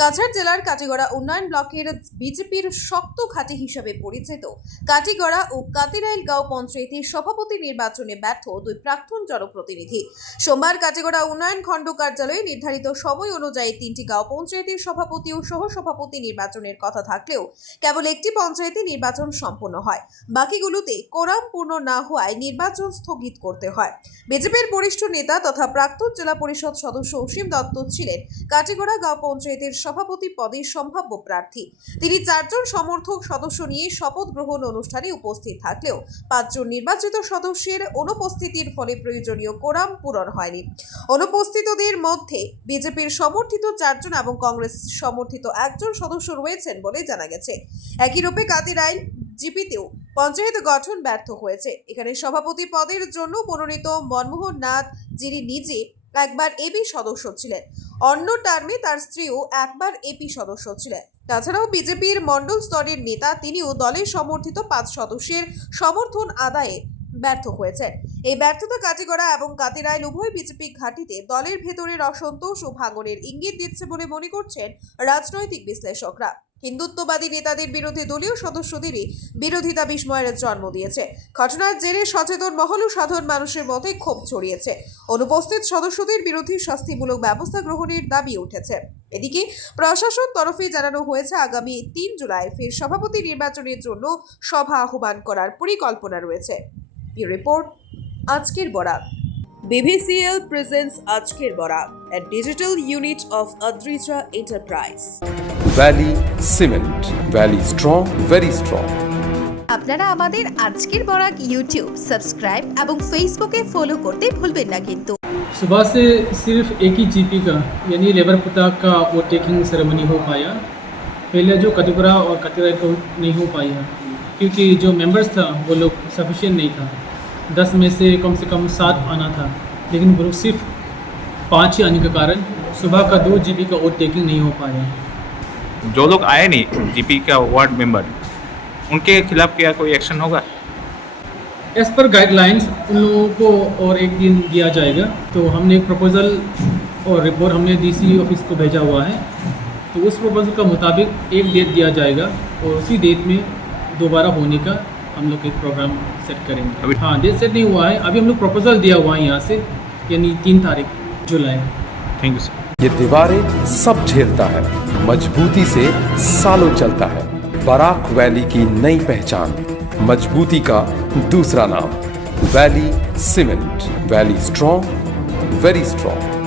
কাছাড় জেলার কাটিগড়া উন্নয়ন ব্লকের বিজেপির শক্ত ঘাঁটি হিসেবে পরিচিত কাটিগড়া ও কাতিরাইল গাঁও পঞ্চায়েতের সভাপতি নির্বাচনে ব্যর্থ দুই প্রাক্তন জনপ্রতিনিধি। সোমবার কাটিগড়া উন্নয়ন খণ্ড কার্যালয়ে নির্ধারিত সময় অনুযায়ী 3টি গাঁও পঞ্চায়েতের সভাপতি ও সহসভাপতি নির্বাচনের কথা থাকলেও কেবল একটি পঞ্চায়েতে নির্বাচন সম্পন্ন হয়, বাকিগুলোতে কোরাম পূর্ণ না হওয়ায় নির্বাচন স্থগিত করতে হয়। বিজেপির বরিষ্ঠ নেতা তথা প্রাক্তন জেলা পরিষদ সদস্য অসীম দত্ত ছিলেন কাটিগড়া গাঁও পঞ্চায়েতের সভাপতি পদে সম্ভাব্য প্রার্থী। তিনি 4 জন সমর্থক সদস্য নিয়ে শপথ গ্রহণ অনুষ্ঠানে উপস্থিত থাকলেও 5 জন নির্বাচিত সদস্যের অনুপস্থিতির ফলে প্রয়োজনীয় কোরাম পূরণ হয়নি। অনুপস্থিতদের মধ্যে বিজেপির সমর্থিত 4 জন এবং কংগ্রেস সমর্থিত 1 জন সদস্য রয়েছেন বলে জানা গেছে। একই রূপে কাতিরাইল জিপিতেও পঞ্চায়েত গঠন ব্যর্থ হয়েছে। এখানে সভাপতি পদের জন্য মনোনীত মনমোহন নাথ, যিনি নিজে একবার এবি সদস্য ছিলেন, অন্য টার্মে তার স্ত্রীও একবার এপি সদস্য ছিলেন। তাছাড়াও বিজেপির মণ্ডল স্তরের নেতা, তিনিও দলের সমর্থিত 5 সদস্যের সমর্থন আদায়ে ব্যর্থ হয়েছেন। এই ব্যর্থতা কাটিগড়া এবং কাতিরাইল উভয় বিজেপি ঘাঁটিতে দলের ভেতরের অসন্তোষ ও ভাঙনের ইঙ্গিত দিচ্ছে বলে মনে করছেন রাজনৈতিক বিশ্লেষকরা। হিন্দুত্ববাদী নেতাদের বিরুদ্ধে দলীয় সদস্যদেরই বিরোধিতা বিস্ময়ের জন্ম দিয়েছে। ঘটনার জেরে সচেতন মহল ও সাধারণ মানুষের মধ্যে ক্ষোভ ছড়িয়েছে। অনুপস্থিত সদস্যদের বিরুদ্ধে শাস্তিমূলক ব্যবস্থা গ্রহণের দাবি উঠেছে। এদিকে প্রশাসন তরফে জানানো হয়েছে আগামী 3 জুলাই ফের সভাপতি নির্বাচনের জন্য সভা আহ্বান করার পরিকল্পনা রয়েছে। রিপোর্ট আজকের বরাক। BVCL presents আজকের Barak, a digital unit of Adrija Enterprise. Valley Cement. Valley strong, very strong. আপনারা আমাদের আজকের বরাক ইউটিউব সাবস্ক্রাইব এবং ফেসবুকে ফলো করতে ভুলবেন না কিন্তু। सुबह से सिर्फ एक ही जीपी का यानी लेबर पताक का वोट टेकिंग सेरेमनी हो पाया। पहले जो कटिगड़ा और कातिराइल को नहीं हो पाई है क्योंकि जो मेंबर्स था वो लोग सफिशिएंट नहीं था। 10 में से कम 7 आना था, लेकिन वो लोग सिर्फ 5 ही आने के कारण सुबह का 2 जीपी का वोट टेकिंग नहीं हो पाया। जो लोग आए नहीं जीपी का वार्ड मेंबर, उनके खिलाफ क्या कोई एक्शन होगा? एज पर गाइडलाइंस उन लोगों को और एक दिन दिया जाएगा। तो हमने एक प्रपोज़ल और रिपोर्ट हमने डीसी ऑफिस को भेजा हुआ है। तो उस प्रपोज़ल का मुताबिक एक डेट दिया जाएगा और उसी डेट में दोबारा होने का हम लोग एक प्रोग्राम सेट करेंगे। हाँ, डेट सेट नहीं हुआ है अभी, हम लोग प्रपोज़ल दिया हुआ है यहाँ से, यानी 3 तारीख जुलाई। Thank you sir. ये दीवारें सब झेलता है, मजबूती से सालों चलता है। बराक वैली की नई पहचान, मजबूती का दूसरा नाम, valley cement. Valley strong, very strong.